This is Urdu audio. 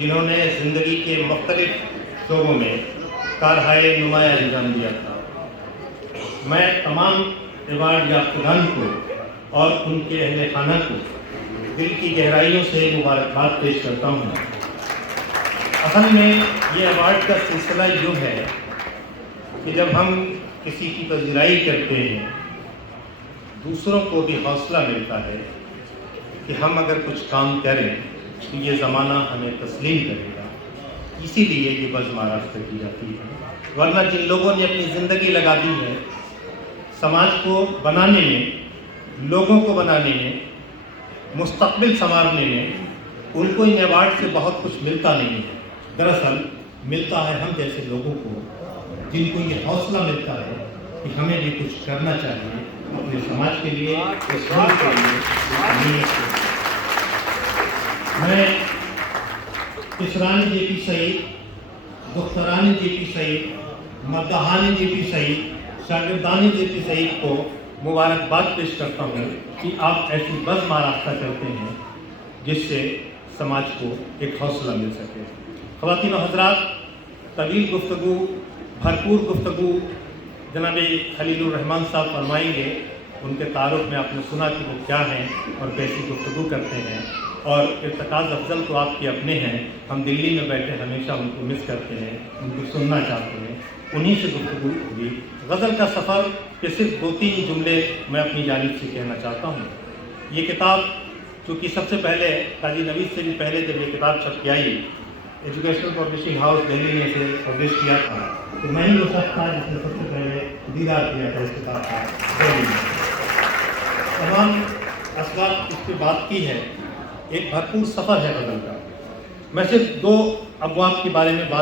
جنہوں نے زندگی کے مختلف شعبوں میں کارہائے نمایاں انجام دیا تھا۔ میں تمام ایوارڈ یافتگان کو اور ان کے اہل خانہ کو دل کی گہرائیوں سے مبارکباد پیش کرتا ہوں۔ اصل میں یہ ایوارڈ کا سلسلہ یوں ہے کہ جب ہم کسی کی پذیرائی کرتے ہیں دوسروں کو بھی حوصلہ ملتا ہے کہ ہم اگر کچھ کام کریں تو یہ زمانہ ہمیں تسلیم کرے گا، اسی لیے یہ بزم آراستہ کی جاتی ہے۔ ورنہ جن لوگوں نے اپنی زندگی لگا دی ہے سماج کو بنانے میں، لوگوں کو بنانے میں، مستقبل سنوارنے میں، ان کو ان ایوارڈ سے بہت کچھ ملتا نہیں ہے۔ دراصل ملتا ہے ہم جیسے لوگوں کو، جن کو یہ حوصلہ ملتا ہے کہ ہمیں بھی کچھ کرنا چاہیے اپنے سماج کے لیے، اس ملک کے لیے، اس امت کے لیے۔ میں کسران جے پی سعید، دختران جے پی سعید، مداحان جے پی سعید، شاگردان جے پی سعید کو مبارکباد پیش کرتا ہوں کہ آپ ایسی بزم آراستہ کرتے ہیں جس سے سماج کو ایک حوصلہ مل سکے۔ خواتین و حضرات، طویل گفتگو، بھرپور گفتگو جناب خلیل الرحمان صاحب فرمائیں گے۔ ان کے تعارف میں آپ نے سنا کہ وہ کیا ہیں اور کیسی گفتگو کرتے ہیں، اور ارتکاز افضل تو آپ کے اپنے ہیں۔ ہم دلی میں بیٹھے ہمیشہ ان کو مس کرتے ہیں، ان کو سننا چاہتے ہیں، انہی سے گفتگو ہوگی۔ غزل کا سفر کے صرف 2-3 جملے میں اپنی جانب سے کہنا چاہتا ہوں۔ یہ کتاب چونکہ سب سے پہلے قاضی نوید سے بھی پہلے جب یہ کتاب چھپ کے آئی، ایجوکیشنل پبلشنگ ہاؤس دہلی نے اسے پبلش کیا تھا، تو میں ہی وہ شخص تھا جس نے سب سے پہلے دیدار کیا تھا اس کتاب کا دہلی میں۔ تمام اسباب اس پہ بات کی ہے۔ ایک بھرپور سفر ہے غزل کا۔ میں صرف 2 ابواب کے بارے میں بات